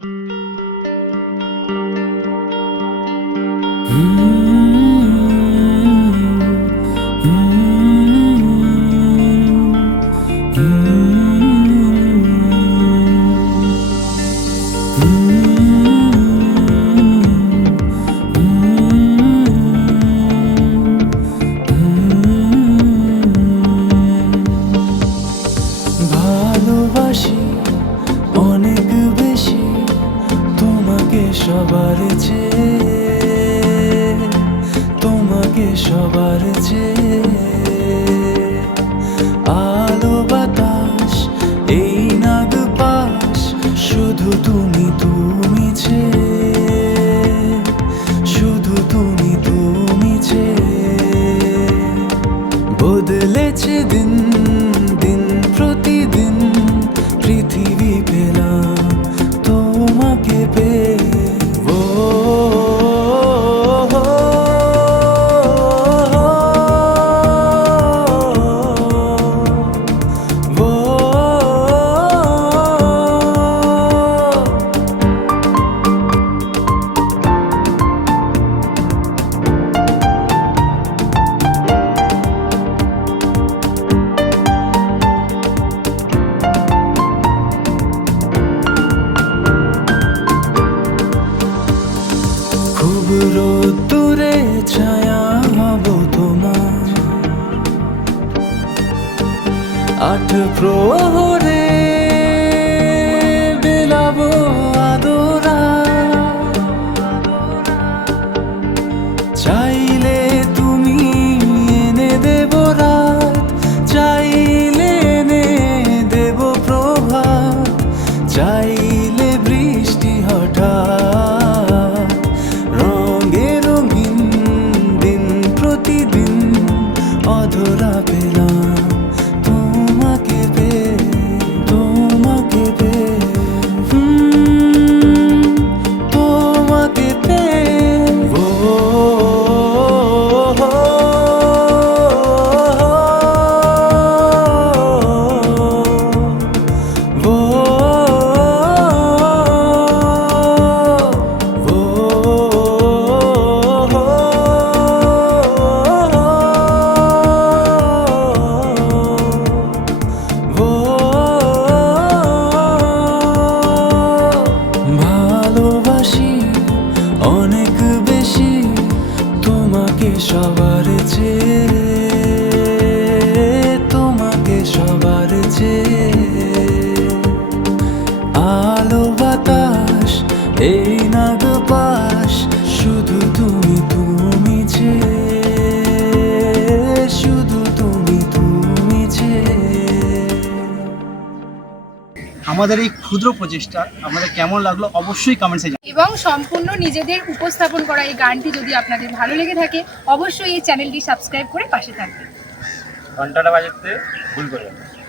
ভালোবাসি অনেক বেশি তোমাকে সবার চেয়ে, তোমাকে সবার চেয়ে। আলো বাতাস এই নাগ পাশ, শুধু তুমি তুমি চেয়ে, শুধু তুমি তুমি চেয়ে। বদলেছে দিন দিন প্রতিদিন, পৃথিবী পেলাম তোমাকে পেয়ে। খুব রোদ্দুরে ছায়া হব তোমার, আট প্রহরে বেলাবো আদরা। চাইলে তুমি এনে দেব রাত, চাইলে এনে দেব প্রভাত, চাইলে বৃষ্টি হঠাৎ। রঙে রঙিন দিন প্রতিদিন, অধরা পেলাম তোমাকে পেয়ে, তোমাকে পেয়ে, তোমাকে পেয়ে। ভালোবাসি অনেক বেশি তোমাকে সবার চেয়ে, তোমাকে সবার চেয়ে। আলো বাতাস এই নাগ পাশ, শুধু তুমি তুমি চেয়ে, শুধু তুমি তুমি চেয়ে। আমাদের এই ক্ষুদ্র প্রচেষ্টা আমাদের কেমন লাগলো অবশ্যই কমেন্টসে জানাবেন। এবং সম্পূর্ণ নিজেদের উপস্থাপন করা এই গানটি যদি আপনাদের ভালো লেগে থাকে, অবশ্যই এই চ্যানেলটি সাবস্ক্রাইব করে পাশে থাকবেন। ঘন্টাটা বাজাতে ভুল করবেন না।